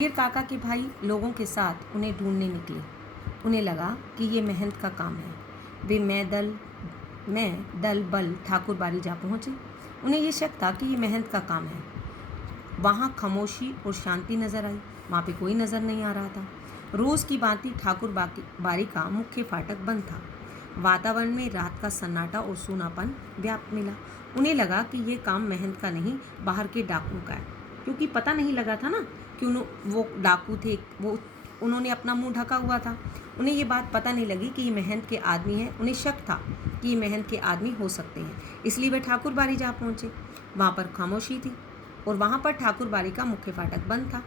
फिर काका के भाई लोगों के साथ उन्हें ढूंढने निकले। उन्हें लगा कि ये मेहनत का काम है। वे मैं दल बल ठाकुर बाड़ी जा पहुँचे। उन्हें ये शक था कि ये मेहनत का काम है। वहाँ खामोशी और शांति नजर आई। वहाँ पे कोई नज़र नहीं आ रहा था। रोज़ की भांति ठाकुर बाड़ी का मुख्य फाटक बंद था। वातावरण में रात का सन्नाटा और सूनापन व्याप्त मिला। उन्हें लगा कि ये काम मेहनत का नहीं, बाहर के डाकुओं का है, क्योंकि पता नहीं लगा था ना कि वो डाकू थे। उन्होंने अपना मुंह ढका हुआ था। उन्हें ये बात पता नहीं लगी कि ये मेहनत के आदमी हैं। उन्हें शक था कि ये मेहनत के आदमी हो सकते हैं, इसलिए वे ठाकुर बाड़ी जा पहुँचे। वहाँ पर खामोशी थी और वहाँ पर ठाकुर बाड़ी का मुख्य फाटक बंद था।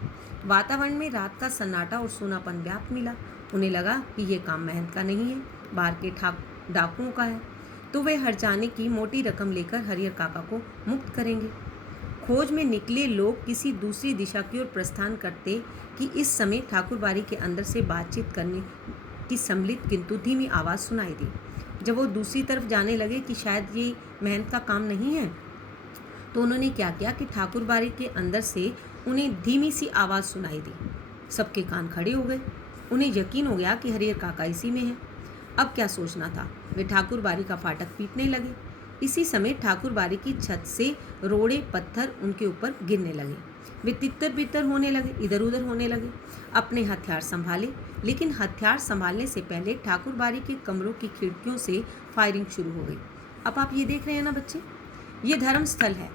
वातावरण में रात का सन्नाटा और सूनापन व्याप्त मिला। उन्हें लगा कि ये काम मेहनत का नहीं है, बाहर के डाकुओं का है। तो वे हर्जाने की मोटी रकम लेकर हरिहर काका को मुक्त करेंगे। खोज में निकले लोग किसी दूसरी दिशा की ओर प्रस्थान करते कि इस समय ठाकुर बाड़ी के अंदर से बातचीत करने की सम्मिलित किंतु धीमी आवाज़ सुनाई दी। जब वो दूसरी तरफ जाने लगे कि शायद ये मेहनत का काम नहीं है, तो उन्होंने क्या किया कि ठाकुर बाड़ी के अंदर से उन्हें धीमी सी आवाज़ सुनाई दी। सबके कान खड़े हो गए। उन्हें यकीन हो गया कि हरिहर काका इसी में है। अब क्या सोचना था। वे ठाकुर बाड़ी का फाटक पीटने लगे। इसी समय ठाकुर बाड़ी की छत से रोड़े पत्थर उनके ऊपर गिरने लगे। वे तितर बितर होने लगे, इधर उधर होने लगे। अपने हथियार संभाले, लेकिन हथियार संभालने से पहले ठाकुर बाड़ी के कमरों की खिड़कियों से फायरिंग शुरू हो गई। अब आप ये देख रहे हैं ना बच्चे, ये धर्म स्थल है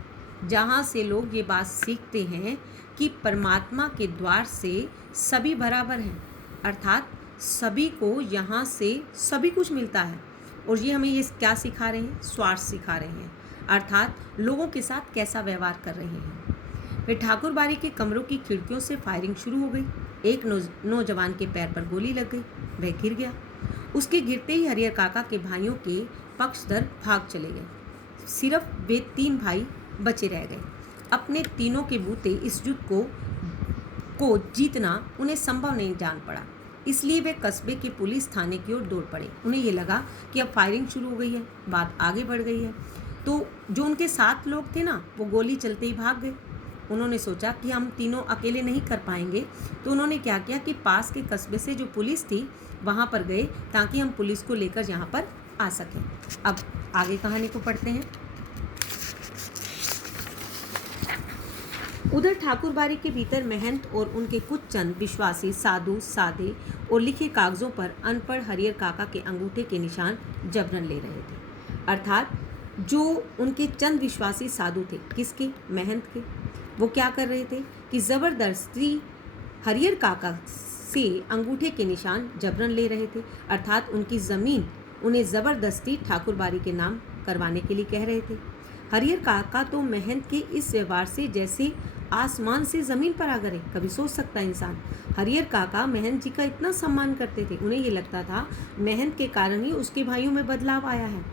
जहाँ से लोग ये बात सीखते हैं कि परमात्मा के द्वार से सभी बराबर हैं, अर्थात सभी को यहाँ से सभी कुछ मिलता है। और ये हमें ये क्या सिखा रहे हैं? स्वार्थ सिखा रहे हैं, अर्थात लोगों के साथ कैसा व्यवहार कर रहे हैं। वे ठाकुर बाड़ी के कमरों की खिड़कियों से फायरिंग शुरू हो गई। एक नौजवान के पैर पर गोली लग गई, वह गिर गया। उसके गिरते ही हरिहर काका के भाइयों के पक्षधर भाग चले गए। सिर्फ वे 3 भाई बचे रह गए। अपने तीनों के बूते इस युद्ध को जीतना उन्हें संभव नहीं जान पड़ा, इसलिए वे कस्बे के पुलिस थाने की ओर दौड़ पड़े। उन्हें ये लगा कि अब फायरिंग शुरू हो गई है, बात आगे बढ़ गई है। तो जो उनके साथ लोग थे ना, वो गोली चलते ही भाग गए। उन्होंने सोचा कि हम तीनों अकेले नहीं कर पाएंगे, तो उन्होंने क्या किया कि पास के कस्बे से जो पुलिस थी वहाँ पर गए, ताकि हम पुलिस को लेकर यहाँ पर आ सकें। अब आगे कहानी को पढ़ते हैं। उधर ठाकुर बाड़ी के भीतर महंत और उनके कुछ चंद विश्वासी साधु साधे और लिखे कागजों पर अनपढ़ हरिहर काका के अंगूठे के निशान जबरन ले रहे थे। अर्थात जो उनके चंद विश्वासी साधु थे, किसके? महंत के। वो क्या कर रहे थे कि ज़बरदस्ती हरिहर काका से अंगूठे के निशान जबरन ले रहे थे, अर्थात उनकी ज़मीन उन्हें ज़बरदस्ती ठाकुर बाड़ी के नाम करवाने के लिए कह रहे थे। हरिहर काका तो महंत के इस व्यवहार से जैसे आसमान से ज़मीन पर आ गए। कभी सोच सकता है इंसान। हरिहर काका महंत जी का इतना सम्मान करते थे, उन्हें ये लगता था महंत के कारण ही उसके भाइयों में बदलाव आया है,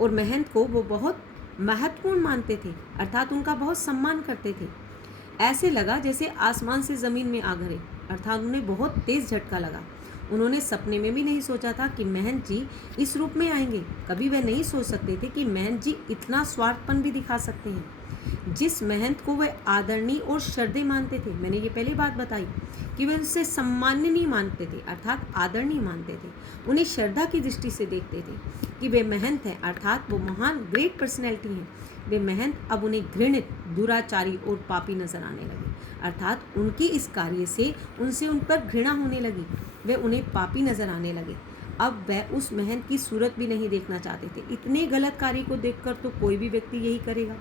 और महंत को वो बहुत महत्वपूर्ण मानते थे, अर्थात उनका बहुत सम्मान करते थे। ऐसे लगा जैसे आसमान से ज़मीन में आ गए, अर्थात उन्हें बहुत तेज़ झटका लगा। उन्होंने सपने में भी नहीं सोचा था कि महंत जी इस रूप में आएंगे। कभी वे नहीं सोच सकते थे कि महंत जी इतना स्वार्थपन भी दिखा सकते हैं। जिस महंत को वे आदरणीय और श्रद्धेय मानते थे, मैंने ये पहले बात बताई कि वे उससे सम्माननीय नहीं मानते थे, अर्थात आदरणीय मानते थे। उन्हें श्रद्धा की दृष्टि से देखते थे कि वे महंत हैं, अर्थात वो महान ग्रेट पर्सनैलिटी हैं। वे महंत अब उन्हें घृणित, दुराचारी और पापी नजर आने लगे, अर्थात उनके इस कार्य से उन पर घृणा होने लगी। वे उन्हें पापी नजर आने लगे। अब वह उस महंत की सूरत भी नहीं देखना चाहते थे। इतने गलत कार्य को देखकर तो कोई भी व्यक्ति यही करेगा।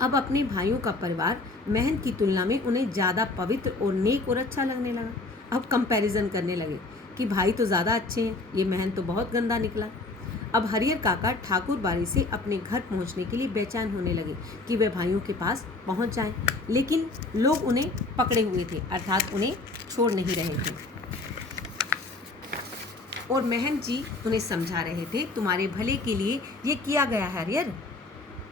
अब अपने भाइयों का परिवार महंत की तुलना में उन्हें ज़्यादा पवित्र और नेक और अच्छा लगने लगा। अब कंपैरिजन करने लगे कि भाई तो ज़्यादा अच्छे हैं, ये महंत तो बहुत गंदा निकला। अब हरिहर काका ठाकुर बाड़ी से अपने घर पहुंचने के लिए बेचैन होने लगे कि वे भाइयों के पास पहुंच जाएं, लेकिन लोग उन्हें पकड़े हुए थे, अर्थात उन्हें छोड़ नहीं रहे थे। और महंत जी उन्हें समझा रहे थे, तुम्हारे भले के लिए ये किया गया है हरिहर,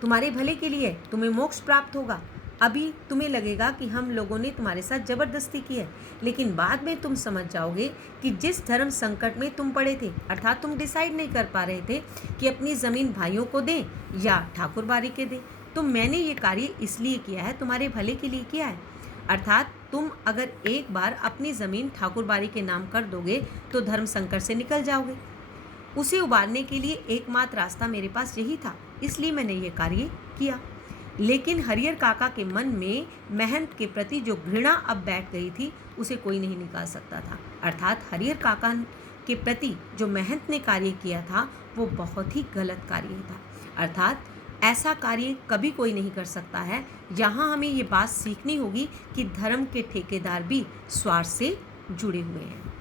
तुम्हारे भले के लिए, तुम्हें मोक्ष प्राप्त होगा। अभी तुम्हें लगेगा कि हम लोगों ने तुम्हारे साथ ज़बरदस्ती की है, लेकिन बाद में तुम समझ जाओगे कि जिस धर्म संकट में तुम पड़े थे, अर्थात तुम डिसाइड नहीं कर पा रहे थे कि अपनी ज़मीन भाइयों को दें या ठाकुर बाड़ी के दें, तो मैंने ये कार्य इसलिए किया है, तुम्हारे भले के लिए किया है, अर्थात तुम अगर एक बार अपनी ज़मीन ठाकुरबाड़ी के नाम कर दोगे तो धर्म संकट से निकल जाओगे। उसे उबारने के लिए एकमात्र रास्ता मेरे पास यही था, इसलिए मैंने ये कार्य किया। लेकिन हरिहर काका के मन में महंत के प्रति जो घृणा अब बैठ गई थी उसे कोई नहीं निकाल सकता था। अर्थात हरिहर काका के प्रति जो महंत ने कार्य किया था वो बहुत ही गलत कार्य था। अर्थात ऐसा कार्य कभी कोई नहीं कर सकता है। यहाँ हमें ये बात सीखनी होगी कि धर्म के ठेकेदार भी स्वार्थ से जुड़े हुए हैं।